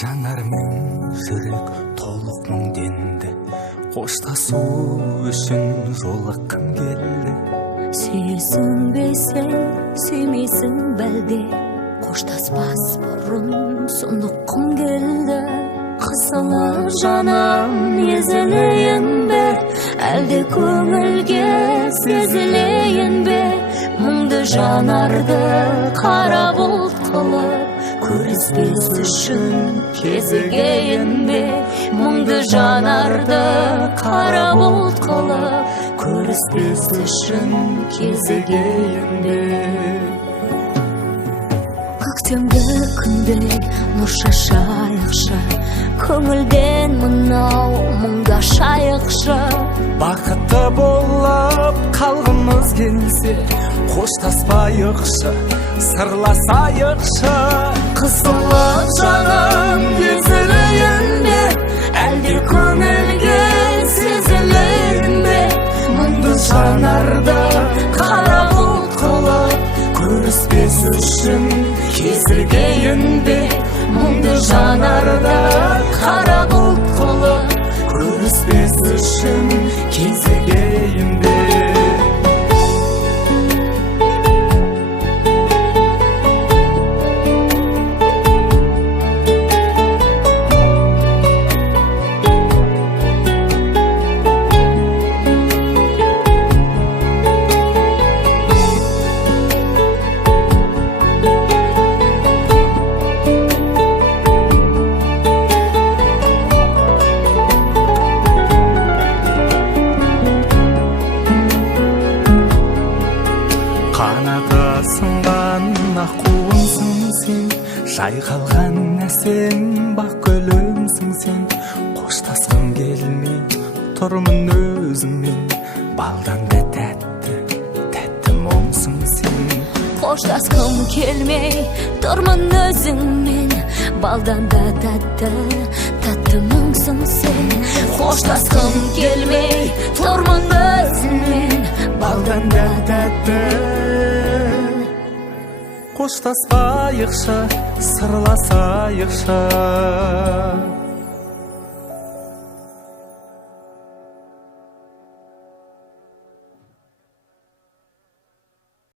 жанармен жүрек толық мұңденді, қоштасу үшін жолыққым келді. Сүйесің бе сен, сүймейсің бәлде, қоштаспас бұрын сұмдыққым келді. Қысылып жаным езілейін бе, әлде көңілге сезілейін бе? Мұңды жанарды қара бұлт қылып, көріспес үшін кезігейін бе? Мұңды жанарды қара бұлт қылып, көріспес үшін кезігейін бе? Көктемгі күнде нұр шашайықшы, көңілден мынау мұңда шайықшы. Бақытты болып қалғымыз келсе, қоштаспайықшы, сырласайықшы. Қысылып жаным езілейін бе, әлде көңілге сезілейін бе? Мұңды жанарды қара бұлт қылып, көріспес үшін кезігейін бе? Мұңды жанарды қара бұлт қылып, көріспес үшін кезігейін бе? Қанаты сынған аққуымсың сен, жайқалған әсем бақ гүлімсің сен. Қоштасқым келмей тұрмын өзіңмен, балдан да тәтті, тәтті мұңсың сен. Қоштасқым келмей тұрмын өзіңмен, балдан да тәтті, тәтті мұңсың сен. Қоштасқым келмей тұрмын өзіңмен, балдан да тәтті. Қоштаспайықшы, сырласайықшы.